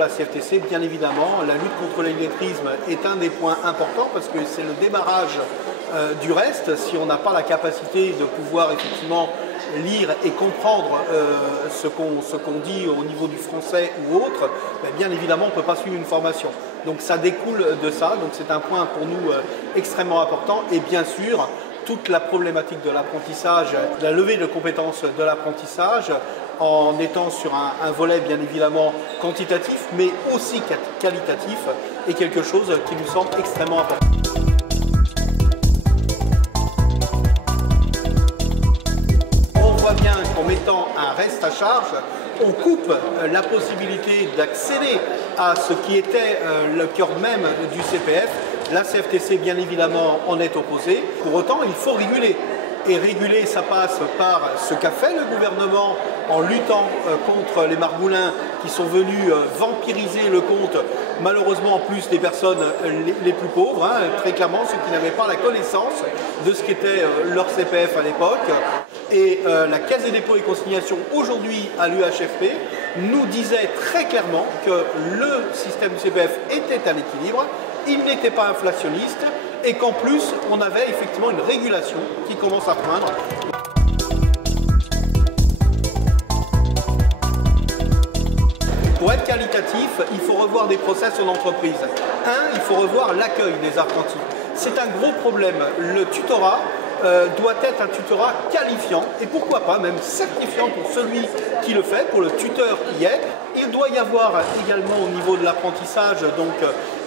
la CFTC, bien évidemment, la lutte contre l'illettrisme est un des points importants parce que c'est le démarrage du reste. Si on n'a pas la capacité de pouvoir effectivement lire et comprendre ce qu'on dit au niveau du français ou autre, bien évidemment on ne peut pas suivre une formation. Donc ça découle de ça, donc c'est un point pour nous extrêmement important. Et bien sûr, toute la problématique de l'apprentissage, la levée de compétences de l'apprentissage, en étant sur un volet bien évidemment quantitatif, mais aussi qualitatif, est quelque chose qui nous semble extrêmement important. On voit bien qu'en mettant un reste à charge, on coupe la possibilité d'accéder à ce qui était le cœur même du CPF. La CFTC, bien évidemment, en est opposée. Pour autant, il faut réguler. Et réguler, ça passe par ce qu'a fait le gouvernement en luttant contre les margoulins qui sont venus vampiriser le compte, malheureusement en plus des personnes les plus pauvres, hein, très clairement ceux qui n'avaient pas la connaissance de ce qu'était leur CPF à l'époque. Et la Caisse des dépôts et consignations aujourd'hui à l'UHFP nous disait très clairement que le système du CPF était à l'équilibre, il n'était pas inflationniste et qu'en plus on avait effectivement une régulation qui commence à poindre. Pour être qualitatif, il faut revoir des process en entreprise. Il faut revoir l'accueil des apprentis. C'est un gros problème. Le tutorat doit être un tutorat qualifiant et pourquoi pas même certifiant pour celui qui le fait, pour le tuteur qui est. Il doit y avoir également au niveau de l'apprentissage donc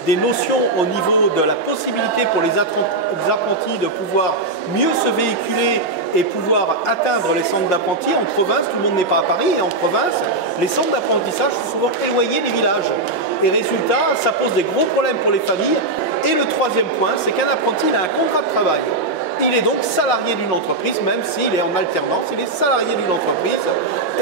des notions au niveau de la possibilité pour les apprentis de pouvoir mieux se véhiculer et pouvoir atteindre les centres d'apprentis. En province, tout le monde n'est pas à Paris, et en province, les centres d'apprentissage sont souvent éloignés des villages. Et résultat, ça pose des gros problèmes pour les familles. Et le troisième point, c'est qu'un apprenti il a un contrat de travail. Il est donc salarié d'une entreprise, même s'il est en alternance, il est salarié d'une entreprise.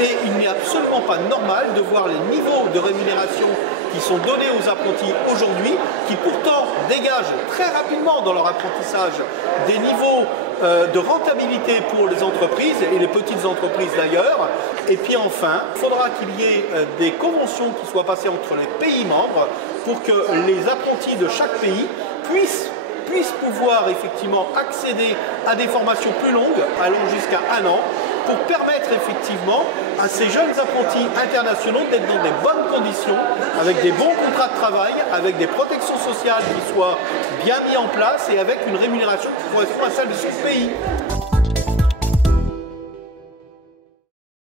Et il n'est absolument pas normal de voir les niveaux de rémunération qui sont donnés aux apprentis aujourd'hui, qui pourtant dégagent très rapidement dans leur apprentissage des niveaux de rentabilité pour les entreprises, et les petites entreprises d'ailleurs. Et puis enfin, il faudra qu'il y ait des conventions qui soient passées entre les pays membres pour que les apprentis de chaque pays puissent pouvoir effectivement accéder à des formations plus longues, allant jusqu'à 1 an, pour permettre effectivement à ces jeunes apprentis internationaux d'être dans des bonnes conditions, avec des bons contrats de travail, avec des protections sociales qui soient bien mises en place et avec une rémunération qui correspond à celle de ce pays.